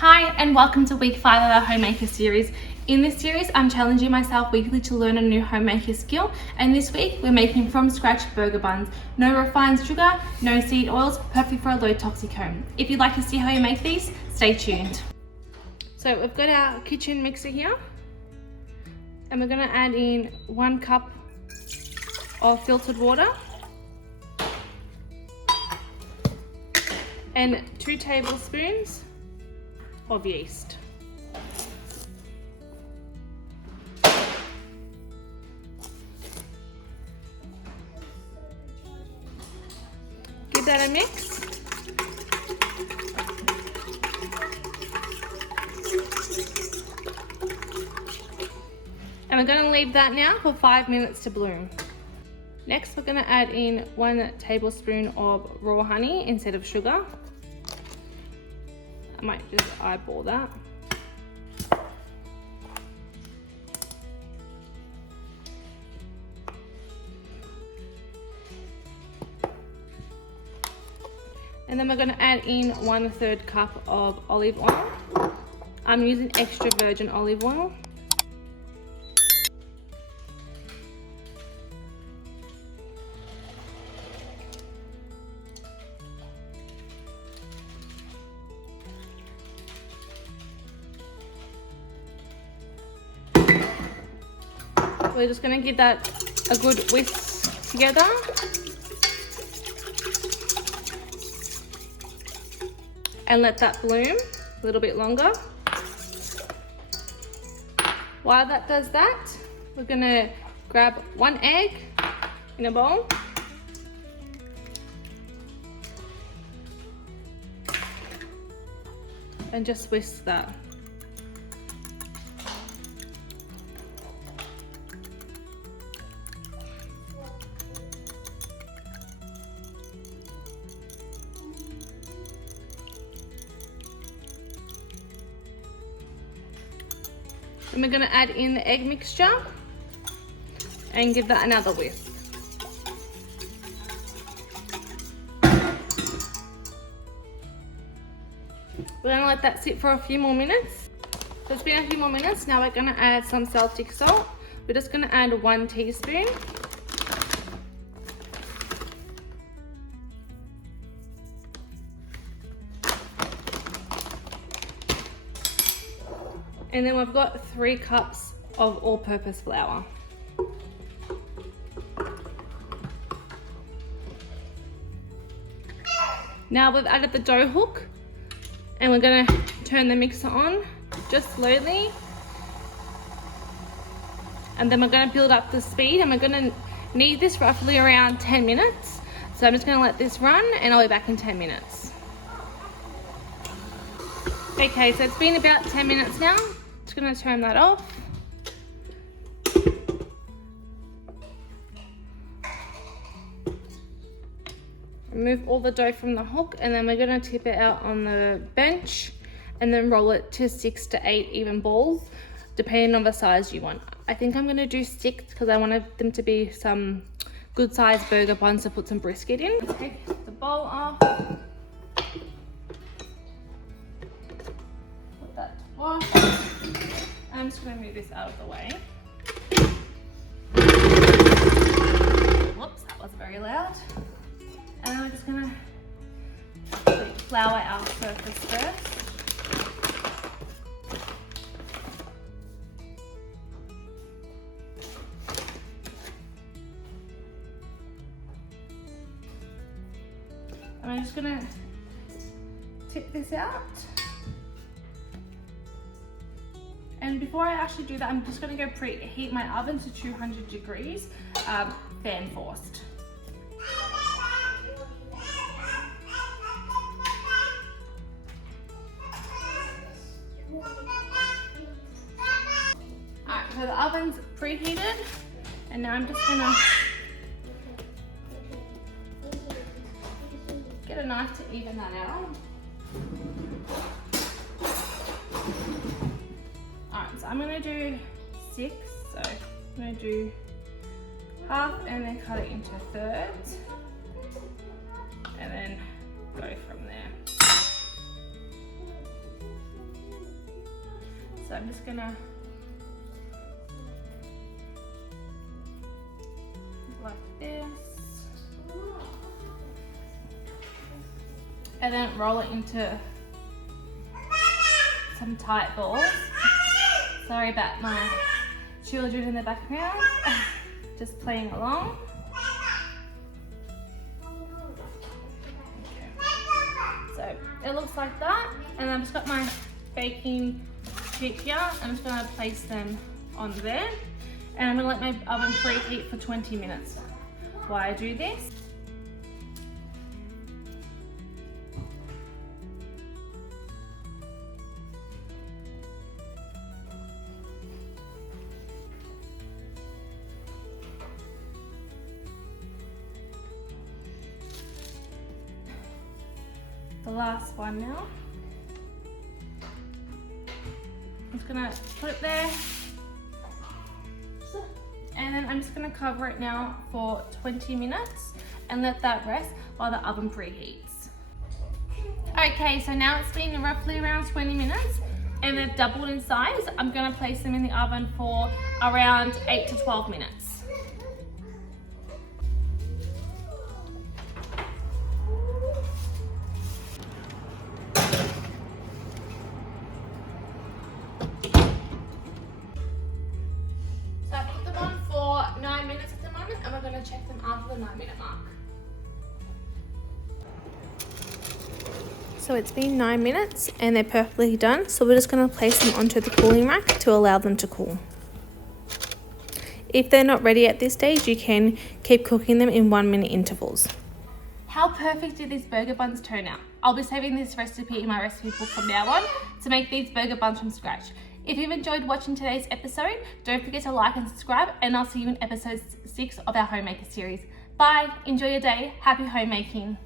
Hi and welcome to week 5 of our Homemaker series. In this series, I'm challenging myself weekly to learn a new homemaker skill, and this week we're making from scratch burger buns. No refined sugar, no seed oils, perfect for a low toxic home. If you'd like to see how you make these, stay tuned. So we've got our kitchen mixer here, and we're going to add in 1 cup of filtered water and 2 tablespoons of yeast. Give that a mix. And we're going to leave that now for 5 minutes to bloom. Next, we're going to add in 1 tablespoon of raw honey instead of sugar. I might just eyeball that. And then we're going to add in 1/3 cup of olive oil. I'm using extra virgin olive oil. We're just going to give that a good whisk together. And let that bloom a little bit longer. While that does that, we're going to grab 1 egg in a bowl. And just whisk that. And we're going to add in the egg mixture and give that another whisk. We're going to let that sit for a few more minutes. So it's been a few more minutes. Now we're going to add some Celtic salt. We're just going to add 1 teaspoon. And then we've got 3 cups of all-purpose flour. Now we've added the dough hook, and we're going to turn the mixer on just slowly. And then we're going to build up the speed, and we're going to need this roughly around 10 minutes. So I'm just going to let this run, and I'll be back in 10 minutes. Okay, so it's been about 10 minutes now. Just going to turn that off. Remove all the dough from the hook, and then we're going to tip it out on the bench and then roll it to 6 to 8 even balls, depending on the size you want. I think I'm going to do 6 because I wanted them to be some good sized burger buns to put some brisket in. Take the bowl off. Put that to wash. I'm just going to move this out of the way. Whoops, that was very loud. And then we're just going to flour our surface first. And I'm just going to tip this out. And before I actually do that, I'm just going to go preheat my oven to 200 degrees, fan forced. Alright, so the oven's preheated, and now I'm just going to get a knife to even that out. Alright, so I'm going to do 6, so I'm going to do half and then cut it into thirds. and then go from there. So I'm just gonna like this, and then roll it into some tight balls. Sorry about my children in the background, just playing along. So it looks like that, and I've just got my baking sheet here. I'm just gonna place them on there, and I'm gonna let my oven preheat for 20 minutes while I do this. The last one now. I'm just gonna put it there, and then I'm just gonna cover it now for 20 minutes and let that rest while the oven preheats. Okay, so now it's been roughly around 20 minutes and they've doubled in size. I'm gonna place them in the oven for around 8 to 12 minutes. And we're going to check them after the 9-minute mark. So it's been 9 minutes and they're perfectly done. So we're just going to place them onto the cooling rack to allow them to cool. If they're not ready at this stage, you can keep cooking them in 1-minute intervals. How perfect did these burger buns turn out? I'll be saving this recipe in my recipe book from now on to make these burger buns from scratch. If you've enjoyed watching today's episode, don't forget to like and subscribe, and I'll see you in episode 6 of our Homemaker series. Bye, enjoy your day, happy homemaking.